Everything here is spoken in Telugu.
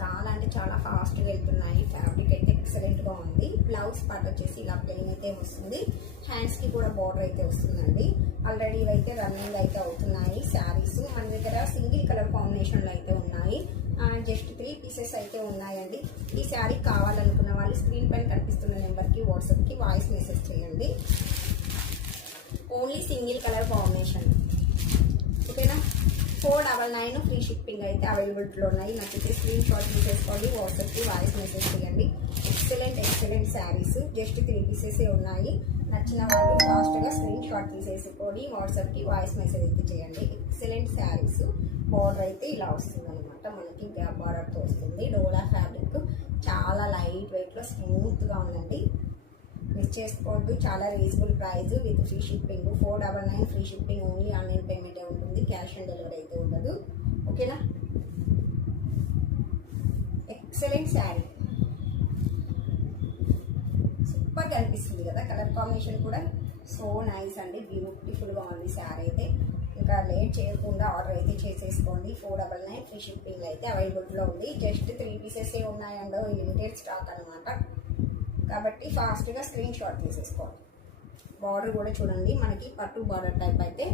చాలా అంటే చాలా ఫాస్ట్గా వెళ్తున్నాయి. ఫ్యాబ్రిక్ అయితే ఎక్సలెంట్గా ఉంది. బ్లౌజ్ పార్ట్ వచ్చేసి ఇలా ప్లెయిన్ అయితే వస్తుంది. హ్యాండ్స్కి కూడా బార్డర్ అయితే వస్తుందండి. ఆల్రెడీ ఇవైతే రన్నింగ్ అయితే అవుతున్నాయి శారీస్. మన దగ్గర సింగిల్ కలర్ కాంబినేషన్లో అయితే ఉన్నాయి. జస్ట్ 3 పీసెస్ అయితే ఉన్నాయండి. ఈ శారీ కావాలనుకున్న వాళ్ళు స్క్రీన్ పైన కనిపిస్తున్న నెంబర్కి వాట్సాప్కి వాయిస్ మెసేజ్ చేయండి. ఓన్లీ సింగిల్ కలర్ కాంబినేషన్, ఓకేనా. 499 ఫ్రీ షిప్పింగ్ అయితే అవైలబిలిటీలో ఉన్నాయి. నచ్చితే స్క్రీన్ షాట్ తీసేసుకోండి, వాట్సాప్కి వాయిస్ మెసేజ్ చేయండి. ఎక్సలెంట్ శారీస్. జస్ట్ 3 పీసెస్ ఉన్నాయి. నచ్చిన వాళ్ళు ఫాస్ట్గా స్క్రీన్ షాట్ తీసేసుకొని వాట్సాప్కి వాయిస్ మెసేజ్ అయితే చేయండి. ఎక్సలెంట్ శారీస్. బార్డర్ అయితే ఇలా వస్తుంది అనమాట, మనకి గ్యాప్ బార్డర్తో వస్తుంది. డోలా ఫ్యాబ్రిక్ చాలా లైట్ వెయిట్లో స్మూత్గా ఉందండి. మిస్ చేసుకోవద్దు. చాలా reasonable price with free shipping. 499 free shipping. Only online పేమెంటే ఉంటుంది, క్యాష్ ఆన్ డెలివరీ అయితే ఉండదు, ఓకేనా. ఎక్సలెంట్ శారీ, సూపర్గా అనిపిస్తుంది కదా. కలర్ కాంబినేషన్ కూడా సో నైస్ అండి. బ్యూటిఫుల్గా ఉంది శారీ అయితే. ఇంకా లేట్ చేయకుండా ఆర్డర్ అయితే చేసేసుకోండి. 499 ఫ్రీ షిప్పింగ్ అయితే అవైలబుల్లో ఉంది. జస్ట్ 3 పీసెస్ ఉన్నాయండో, లిమిటెడ్ స్టాక్ అనమాట. కాబట్టి ఫాస్ట్గా స్క్రీన్ షాట్ తీసేసుకోండి. బార్డర్ కూడా చూడండి, మనకి పట్టు బార్డర్ టైప్ అయితే